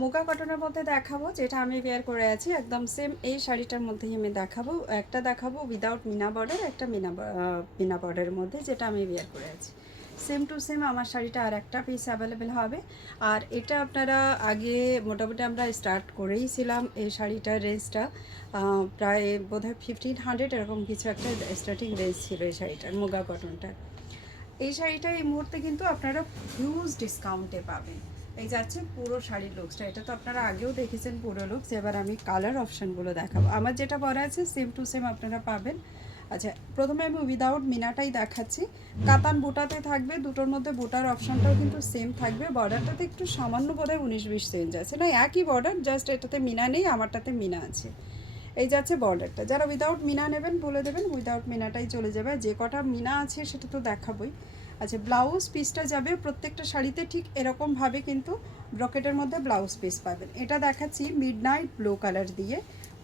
মুগা কটনের মধ্যে দেখাবো, যেটা আমি ওয়্যার করে আছি একদম সেম এই শাড়িটার মধ্যেই আমি দেখাবো। একটা দেখাবো উইদাউট মিনা বর্ডার, একটা মিনা বর্ডারের মধ্যে, যেটা আমি ওয়্যার করে আছি। সেম টু সেম আমার শাড়িটা আর একটা পিস অ্যাভেলেবেল হবে। আর এটা আপনারা আগে মোটামুটি আমরা স্টার্ট করেইছিলাম এই শাড়িটার রেঞ্জটা, প্রায় বোধহয় 1500 এরকম কিছু একটা স্টার্টিং রেঞ্জ ছিল এই শাড়িটার, মুগা কটনটার। এই শাড়িটা এই মুহূর্তে কিন্তু আপনারা হিউজ ডিসকাউন্টে পাবেন। এই যাচ্ছে পুরো শাড়ির লুকসটা, এটা তো আপনারা আগেও দেখেছেন পুরো লুকস। এবার আমি কালার অপশানগুলো দেখাবো, আমার যেটা পরা আছে সেম টু সেম আপনারা পাবেন। আচ্ছা, প্রথমে আমি উইদাউট মিনাটাই দেখাচ্ছি। কাতান বুটাতে থাকবে, দুটোর মধ্যে বুটার অপশানটাও কিন্তু সেম থাকবে। বর্ডারটাতে একটু সামান্য বোধহয় 19-20 চেঞ্জ আছে, না একই বর্ডার, জাস্ট এটাতে মিনা নেই, আমারটাতে মিনা আছে। এই যাচ্ছে বর্ডারটা। যারা উইদাউট মিনা নেবেন বলে দেবেন উইদাউট মিনাটাই চলে যাবে, যে কটা মিনা আছে সেটা তো দেখাবই। আচ্ছা, ব্লাউজ পিসটা যাবে প্রত্যেকটা শাড়িতে ঠিক এরকমভাবে, কিন্তু ব্রকেটের মধ্যে ব্লাউজ পিস পাবেন। এটা দেখাচ্ছি মিডনাইট ব্লু কালার দিয়ে,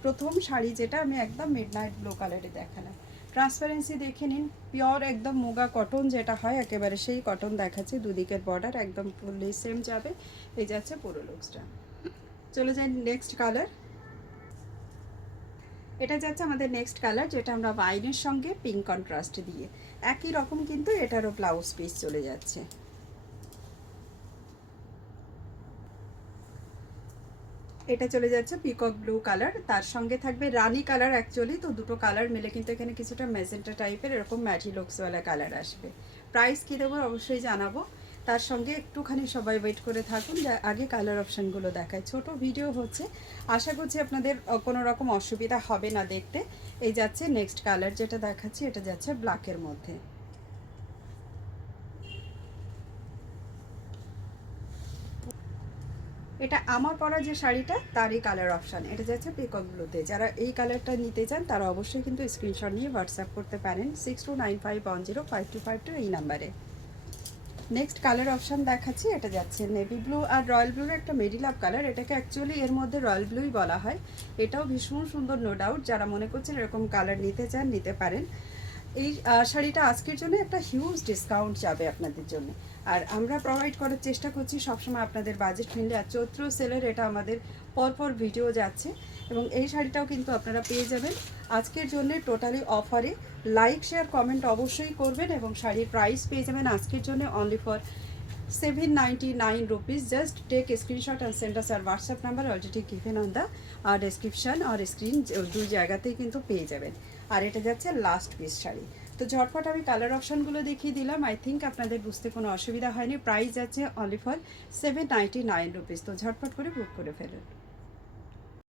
প্রথম শাড়ি যেটা আমি একদম মিডনাইট ব্লু কালারে দেখালাম। ট্রান্সপারেন্সি দেখে নিন, পিওর একদম মুগা কটন যেটা হয় একেবারে সেই কটন দেখাচ্ছি। দুদিকের বর্ডার একদম ফুললি সেম যাবে। এই যাচ্ছে পুরো লুকসটা। চলে যাই নেক্সট কালার। এটা যাচ্ছে আমাদের নেক্সট কালার, যেটা আমরা ওয়াইনের সঙ্গে পিঙ্ক কন্ট্রাস্ট দিয়ে একই রকম, কিন্তু এটারও ব্লাউজ পিস চলে যাচ্ছে। এটা চলে যাচ্ছে পিকক ব্লু কালার, তার সঙ্গে থাকবে রানি কালার। অ্যাকচুয়ালি তো দুটো কালার মিলে কিন্তু এখানে কিছুটা ম্যাজেন্টা টাইপের এরকম ম্যাটি লুকসওয়ালা কালার আসবে। প্রাইস কী দেবো অবশ্যই জানাবো, তার সঙ্গে একটুখানি সবাই ওয়েট করে থাকুন, যা আগে কালার অপশানগুলো দেখায়। ছোট ভিডিও হচ্ছে, আশা করছি আপনাদের কোনো রকম অসুবিধা হবে না দেখতে। এই যাচ্ছে নেক্সট কালার যেটা দেখাচ্ছি, এটা যাচ্ছে ব্ল্যাকের মধ্যে। এটা আমার পরা যে শাড়িটা তারই কালার অপশান, এটা যাচ্ছে পিকক ব্লুতে। যারা এই কালারটা নিতে চান তারা অবশ্যই কিন্তু স্ক্রিনশট নিয়ে হোয়াটসঅ্যাপ করতে পারেন 6295105252 এই নাম্বারে। নেক্সট কালার অপশান দেখাচ্ছি, এটা যাচ্ছে নেভি ব্লু আর রয়্যাল ব্লুর একটা মিডিল আপ কালার। এটাকে অ্যাকচুয়ালি এর মধ্যে রয়্যাল ব্লুই বলা হয়। এটাও ভীষণ সুন্দর, নো ডাউট। যারা মনে করছেন এরকম কালার নিতে চান নিতে পারেন। এই শাড়িটা আজকের জন্য একটা হিউজ ডিসকাউন্ট যাবে আপনাদের জন্য, আর আমরা প্রোভাইড করার চেষ্টা করছি সবসময় আপনাদের বাজেট ফ্রেন্ডলি। আর চৈত্র সেলের এটা আমাদের পরপর ভিডিও যাচ্ছে, এবং এই শাড়িটাও কিন্তু আপনারা পেয়ে যাবেন আজকের জন্য টোটালি অফারে। লাইক শেয়ার কমেন্ট অবশ্যই করবেন, এবং শাড়ির প্রাইস পেয়ে যাবেন আজকের জন্য only for 799 rupees. Just take a screenshot and send us our WhatsApp number already given on the description or screen, দুই জায়গাতেই কিন্তু পেয়ে যাবেন। আর এটা যাচ্ছে লাস্ট পিস শাড়ি। তো ঝটপট আমি কালার অপশানগুলো দেখিয়ে দিলাম, আই থিঙ্ক আপনাদের বুঝতে কোনো অসুবিধা হয়নি। প্রাইস যাচ্ছে অনলি ফর 799 rupees। তো ঝটপট করে বুক করে ফেলুন।